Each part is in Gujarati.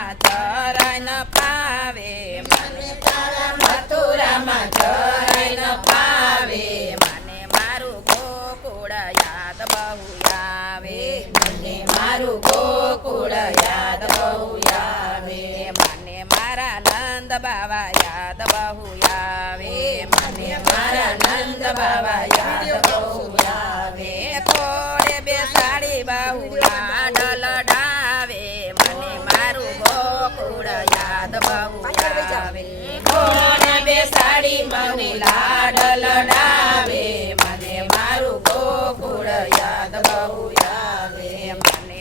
મથુરામાં જરાય ન ફાવે મને તારા મથુરામાં જરાય ન ફાવે મને મારું ગોકુળ યાદ બહુ આવે મને મારું ગોકુળ યાદ બહુ આવે મને મારા નંદ બાવા યાદ બહુ આવે મને મારા નંદ બાબા યાદ બહુ આવે ખોડે બેસાડી બહુ લાડ લડાવે મને મારું ગોકુળ યાદ બહુ આવે કોણે બેસાડી મને લાડ લડાવે મને મારું ગોકુળ યાદ બહુ આવે મને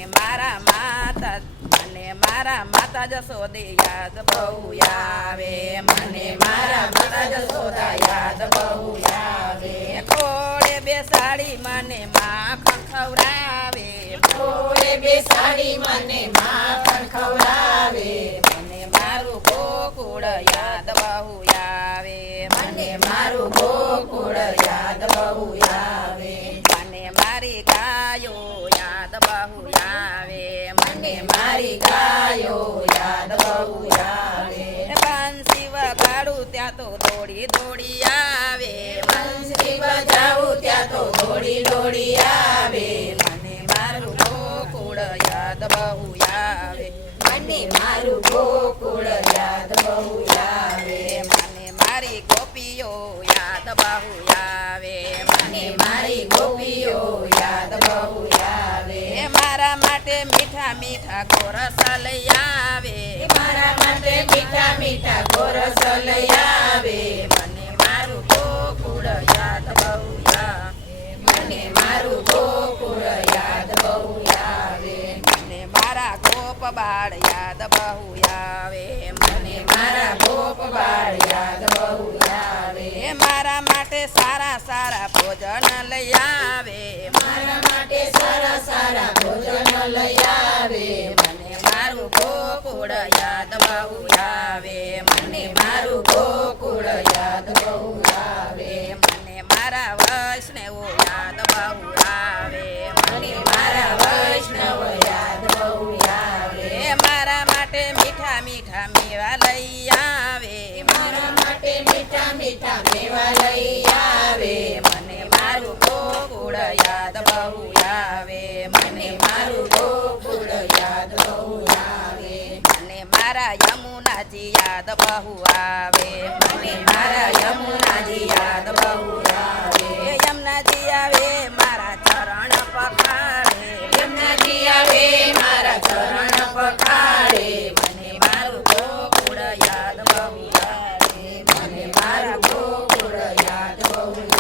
મારા માતા જશોદે યાદ બહુ આવે મને મારા માતા જશોદા યાદ બહુ આવે ખોડે બેસાડી મને માખણ ખવડાવે કોણે બેસાડી મને માખણ ખવડાવે મને મારું ગોકુળ યાદ બહુ આવે મને મારું ગોકુળ યાદ બહુ આવે મને મારી ગાયો યાદ બહુ આવે મને મારી ગાયો યાદ બહુ આવે બંસી વગાડું ત્યાં તો દોડી દોડી આવે બંસરી બજાવું ત્યાં તો દોડી દોડી આવે મને મારું ગોકુળ યાદ બહુ આવે મને મારું ગોકુળ યાદ બહુ આવે મને મારી ગોપીઓ યાદ બહુ આવે મને મારી ગોપીઓ યાદ બહુ આવે મારા માટે મીઠા મીઠા ગોરસ લઈ આવે મારા માટે મીઠા મીઠા ગોરસ લઈ આવે મને મારું ગોકુળ યાદ બહુ આવે મને મારું ગોકુળ યાદ બહુ આવે મને મારા ગોપ બાળ યાદ બહુ આવે મને મારા ગોપ બાળ યાદ બહુ આવે મારા માટે સારા સારા ભોજન લઈ આવે મારા માટે સારા સારા ભોજન લઈ આવે મને મારું ગોકુળ યાદ બહુ આવે મને મારું ગોકુળ યાદ બહુ આવે મને મારા વૈષ્ણવો યાદ બહુ આવે મને મારા વૈષ્ણવ યાદ બહુ આવે મારા માટે મીઠા મીઠા મેવા લઈ આવે મારા માટે મીઠા મીઠા મેવા લઈ આવે મને મારું ગોકુળ યાદ બહુ આવે મને મારું ગોકુળ યાદ બહુ આવે મને મારા યમુનાજી યાદ બહુ આવે મને મારા યમુનાજી યાદ બહુ આવે યમુનાજી આવે મારા ચરણ પખાડે યમુનાજી આવે મારા ચરણ પખાડે મને મારું ગોકુળ યાદ બહુ આવે મને મારું ગોકુળ યાદ બહુ